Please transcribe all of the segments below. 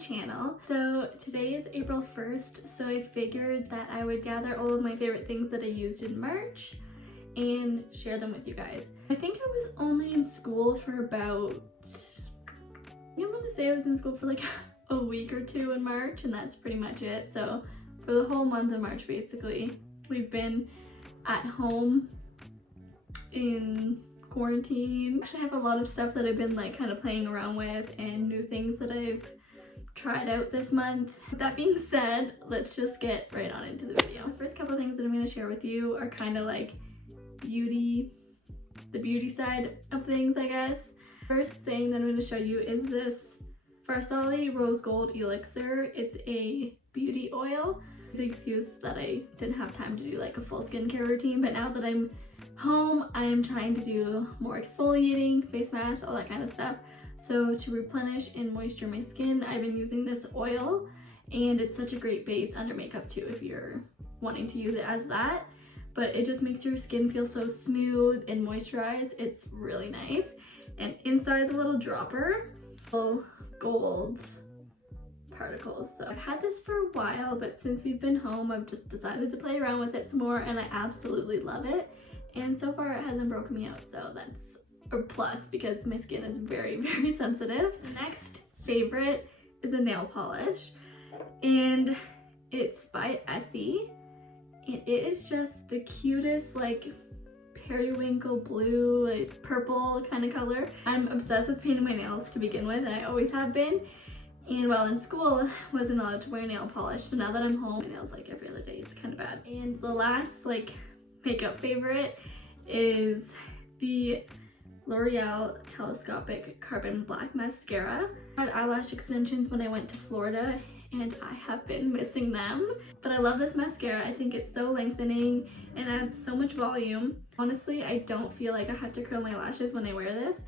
channel. So today is April 1st, so I figured that I would gather all of my favorite things that I used in March and share them with you guys. I think I was only in school for about, I'm gonna say I was in school for like a week or two in March, and that's pretty much it. So for the whole month of March, basically, we've been at home in quarantine. Actually, I have a lot of stuff that I've been like kind of playing around with and new things that I've tried out this month. With that being said, let's just get right on into the video. The first couple things that I'm going to share with you are kind of like the beauty side of things, I guess. First thing that I'm going to show you is this Farsali Rose Gold Elixir. It's a beauty oil. It's an excuse that I didn't have time to do like a full skincare routine, but now that I'm home, I'm trying to do more exfoliating, face masks, all that kind of stuff. So to replenish and moisture my skin, I've been using this oil, and it's such a great base under makeup too if you're wanting to use it as that. But it just makes your skin feel so smooth and moisturized. It's really nice. And inside the little dropper, little gold particles. So I've had this for a while, but since we've been home, I've just decided to play around with it some more, and I absolutely love it. And so far it hasn't broken me out, so that's a plus because my skin is very, very sensitive. The next favorite is a nail polish, and it's by Essie. It is just the cutest, like periwinkle blue, like purple kind of color. I'm obsessed with painting my nails to begin with, and I always have been. And while in school, I wasn't allowed to wear nail polish, so now that I'm home, my nails like every other day, it's kind of bad. And the last like makeup favorite is the L'Oreal Telescopic Carbon Black Mascara. I had eyelash extensions when I went to Florida, and I have been missing them. But I love this mascara. I think it's so lengthening and adds so much volume. Honestly, I don't feel like I have to curl my lashes when I wear this.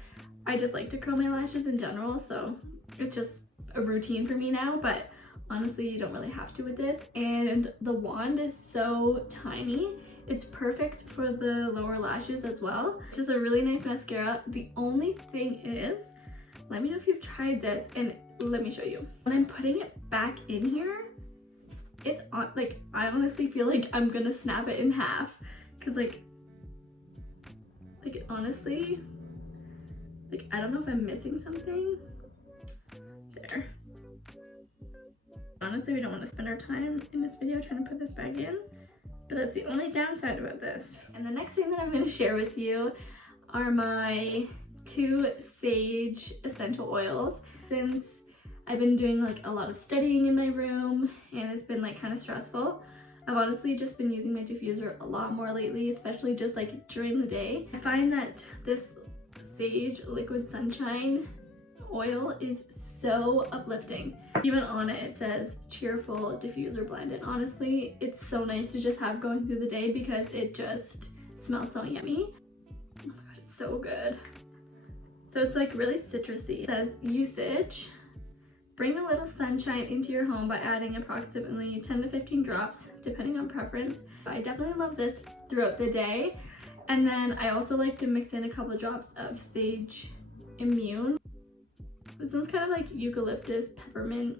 I just like to curl my lashes in general, so it's just a routine for me now, but honestly, you don't really have to with this. And the wand is so tiny. It's perfect for the lower lashes as well. It's just a really nice mascara. The only thing is, let me know if you've tried this, and let me show you. When I'm putting it back in here, it's on, like, I honestly feel like I'm gonna snap it in half, because like honestly, like, I don't know if I'm missing something. There. Honestly, we don't want to spend our time in this video trying to put this back in, but that's the only downside about this. And the next thing that I'm going to share with you are my 2 sage essential oils. Since I've been doing like a lot of studying in my room and it's been like kind of stressful, I've honestly just been using my diffuser a lot more lately, especially just like during the day. I find that this Sage Liquid Sunshine oil is so uplifting. Even on it, it says cheerful diffuser blend, and honestly, it's so nice to just have going through the day because it just smells so yummy. Oh my god, it's so good. So it's like really citrusy. It says usage: bring a little sunshine into your home by adding approximately 10 to 15 drops depending on preference. I definitely love this throughout the day, and then I also like to mix in a couple of drops of Sage Immune. This one's kind of like eucalyptus peppermint.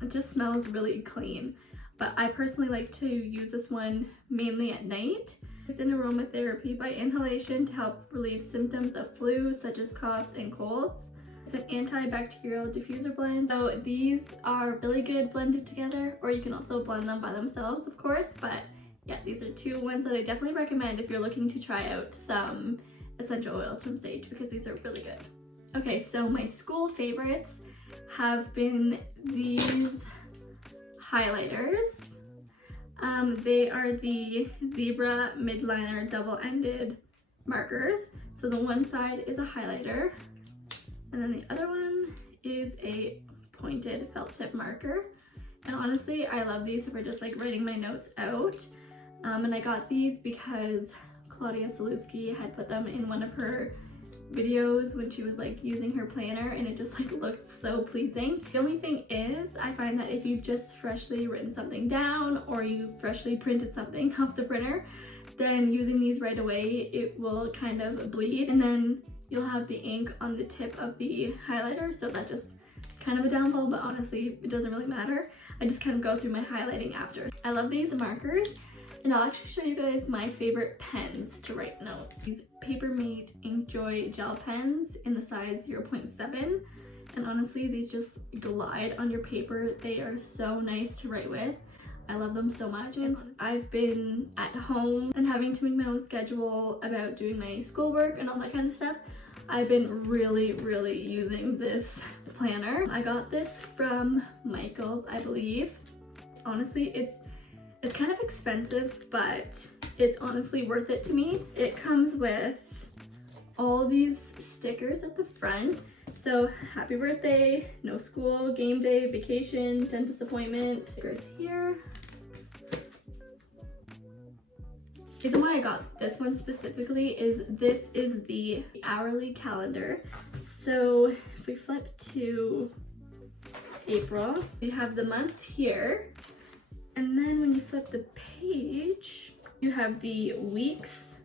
It just smells really clean, but I personally like to use this one mainly at night. It's an aromatherapy by inhalation to help relieve symptoms of flu such as coughs and colds. It's an antibacterial diffuser blend. So these are really good blended together, or you can also blend them by themselves, of course, but yeah, these are 2 ones that I definitely recommend if you're looking to try out some essential oils from Sage, because these are really good. Okay, so my school favorites have been these highlighters. They are the Zebra Midliner double-ended markers. So the one side is a highlighter, and then the other one is a pointed felt tip marker. And honestly, I love these for just like writing my notes out. And I got these because Claudia Saluski had put them in one of her videos when she was like using her planner, and it just like looked so pleasing. The only thing is, I find that if you've just freshly written something down or you freshly printed something off the printer, then using these right away, it will kind of bleed, and then you'll have the ink on the tip of the highlighter, so that just kind of a downfall, but honestly, it doesn't really matter. I just kind of go through my highlighting after. I love these markers, and I'll actually show you guys my favorite pens to write notes. These Papermate Inkjoy gel pens in the size 0.7, and honestly, these just glide on your paper. They are so nice to write with. I love them so much. Since I've been at home and having to make my own schedule about doing my schoolwork and all that kind of stuff, I've been really using this planner. I got this from Michael's, I believe. Honestly, it's kind of expensive, but it's honestly worth it to me. It comes with all these stickers at the front. So happy birthday, no school, game day, vacation, dentist appointment. Stickers here. The reason why I got this one specifically is this is the hourly calendar. So if we flip to April, you have the month here. And then when you flip the page, you have the weeks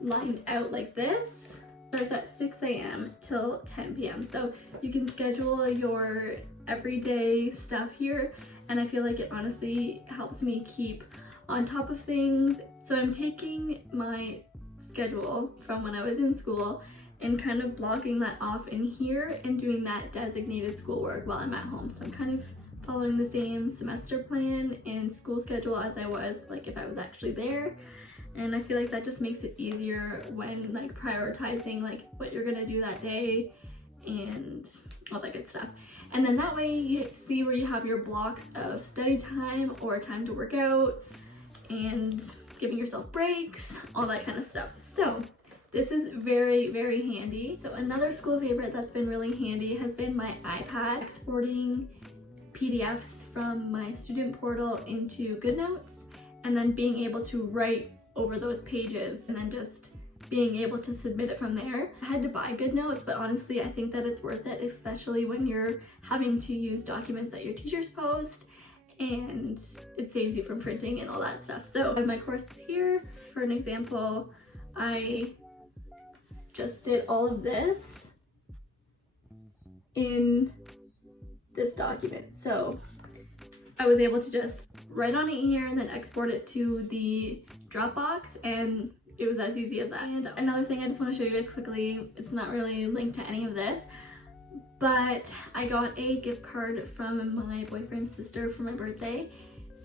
lined out like this. Starts at 6 a.m. till 10 p.m. So you can schedule your everyday stuff here. And I feel like it honestly helps me keep on top of things. So I'm taking my schedule from when I was in school and kind of blocking that off in here and doing that designated schoolwork while I'm at home. So I'm kind of following the same semester plan and school schedule as I was like if I was actually there. And I feel like that just makes it easier when like prioritizing like what you're gonna do that day and all that good stuff. And then that way you see where you have your blocks of study time or time to work out and giving yourself breaks, all that kind of stuff. So this is very handy. So another school favorite that's been really handy has been my iPad. Exporting PDFs from my student portal into GoodNotes and then being able to write over those pages and then just being able to submit it from there. I had to buy GoodNotes, but honestly I think that it's worth it, especially when you're having to use documents that your teachers post, and it saves you from printing and all that stuff. So I have my courses here. For an example, I just did all of this in this document. So I was able to just write on it here and then export it to the Dropbox, and it was as easy as that. And another thing I just want to show you guys quickly, it's not really linked to any of this, but I got a gift card from my boyfriend's sister for my birthday.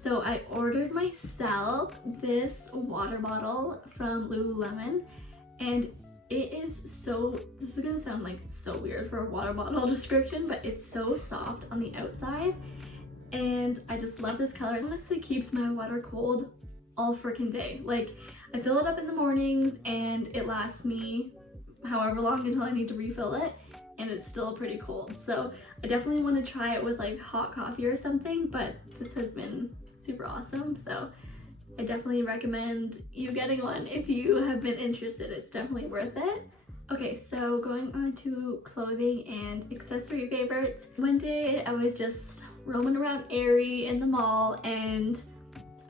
So I ordered myself this water bottle from Lululemon, and it is so, this is gonna sound like so weird for a water bottle description, but it's so soft on the outside and I just love this color. It honestly keeps my water cold all freaking day. Like I fill it up in the mornings and it lasts me however long until I need to refill it, and it's still pretty cold. So I definitely want to try it with like hot coffee or something, but this has been super awesome. So I definitely recommend you getting one if you have been interested. It's definitely worth it. Okay, so going on to clothing and accessory favorites. One day I was just roaming around Aerie in the mall and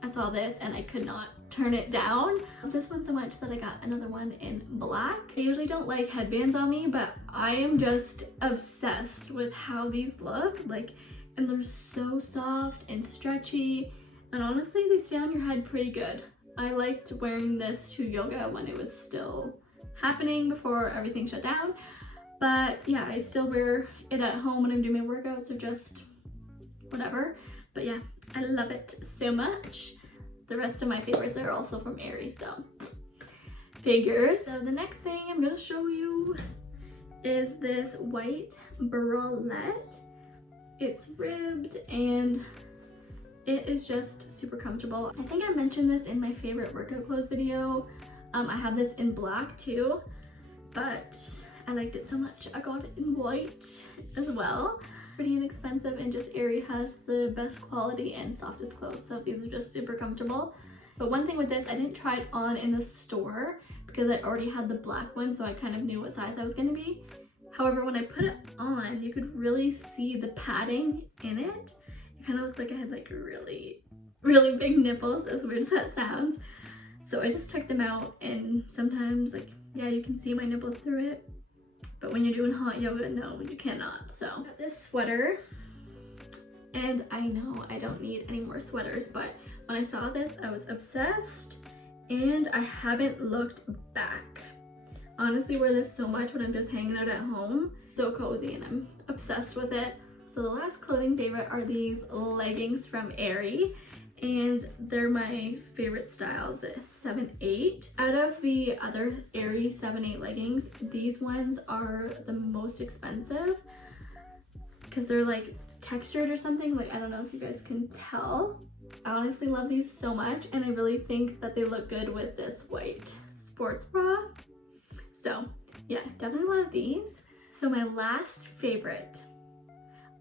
I saw this and I could not turn it down. I love this one so much that I got another one in black. I usually don't like headbands on me, but I am just obsessed with how these look. Like, and they're so soft and stretchy, and honestly they stay on your head pretty good. I liked wearing this to yoga when it was still happening before everything shut down, but yeah, I still wear it at home when I'm doing my workouts or just whatever. But yeah, I love it so much. The rest of my favorites are also from Aerie, so figures. So the next thing I'm gonna show you is this white bralette. It's ribbed and it is just super comfortable. I think I mentioned this in my favorite workout clothes video. I have this in black too, but I liked it so much I got it in white as well. Pretty inexpensive, and just Aerie has the best quality and softest clothes, so these are just super comfortable. But one thing with this, I didn't try it on in the store because I already had the black one, so I kind of knew what size I was going to be. However, when I put it on, you could really see the padding in it. It kind of looked like I had like really big nipples, as weird as that sounds. So I just took them out, and sometimes like, yeah, you can see my nipples through it. But when you're doing hot yoga, no, you cannot. So I got this sweater, and I know I don't need any more sweaters, but when I saw this, I was obsessed, and I haven't looked back. Honestly, wear this so much when I'm just hanging out at home. So cozy, and I'm obsessed with it. So the last clothing favorite are these leggings from Aerie, and they're my favorite style, the 7/8. Out of the other Aerie 7/8 leggings, these ones are the most expensive because they're like textured or something. Like, I don't know if you guys can tell. I honestly love these so much, and I really think that they look good with this white sports bra. So yeah, definitely love these. So my last favorite,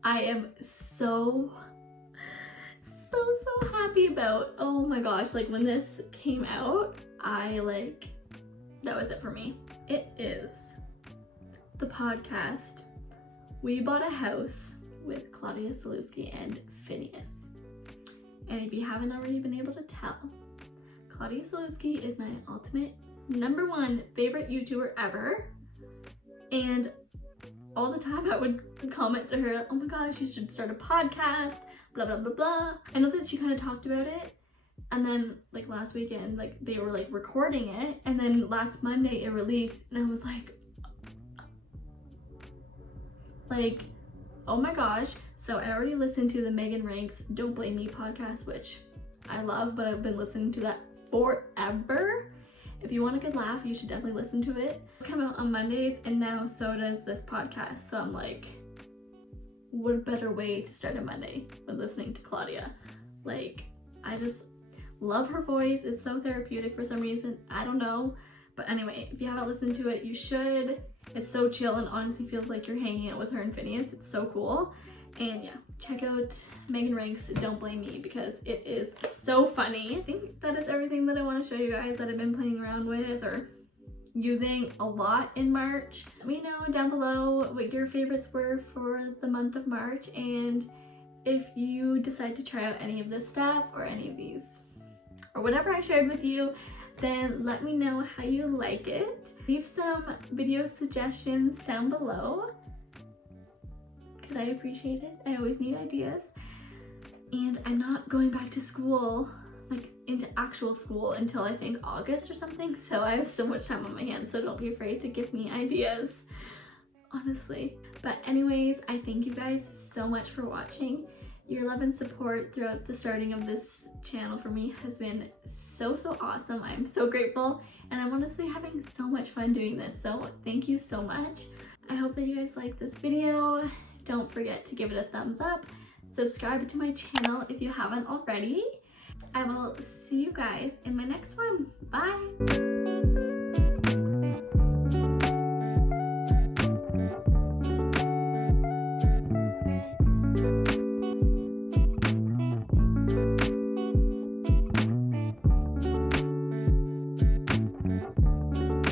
I am so happy about. Oh my gosh, like when this came out, that was it for me. It is the podcast We Bought a House with Claudia Sulewski and Phineas. And if you haven't already been able to tell, Claudia Sulewski is my ultimate #1 favorite YouTuber ever. And all the time I would comment to her, oh my gosh, you should start a podcast, blah, blah, blah, blah. I know that she kind of talked about it. And then like last weekend, like they were like recording it. And then last Monday it released, and I was like, oh my gosh. So I already listened to the Megan Ranks Don't Blame Me podcast, which I love, but I've been listening to that forever. If you want a good laugh, you should definitely listen to it. It's come out on Mondays, and now so does this podcast. So I'm like, what better way to start a Monday than listening to Claudia? Like, I just love her voice. It's so therapeutic for some reason. I don't know. But anyway, if you haven't listened to it, you should. It's so chill and honestly feels like you're hanging out with her and Phineas. It's so cool. And yeah, check out Megan Ranks Don't Blame Me because it is so funny. I think that is everything that I want to show you guys that I've been playing around with or using a lot in March. Let me know down below what your favorites were for the month of March, and if you decide to try out any of this stuff or any of these or whatever I shared with you, then let me know how you like it. Leave some video suggestions down below because I appreciate it. I always need ideas. And I'm not going back to school, like into actual school, until I think August or something. So I have so much time on my hands, so don't be afraid to give me ideas, honestly. But anyways, I thank you guys so much for watching. Your love and support throughout the starting of this channel for me has been so awesome. I'm so grateful, and I'm honestly having so much fun doing this. So thank you so much. I hope that you guys like this video. Don't forget to give it a thumbs up. Subscribe to my channel if you haven't already. I will see you guys in my next one. Bye!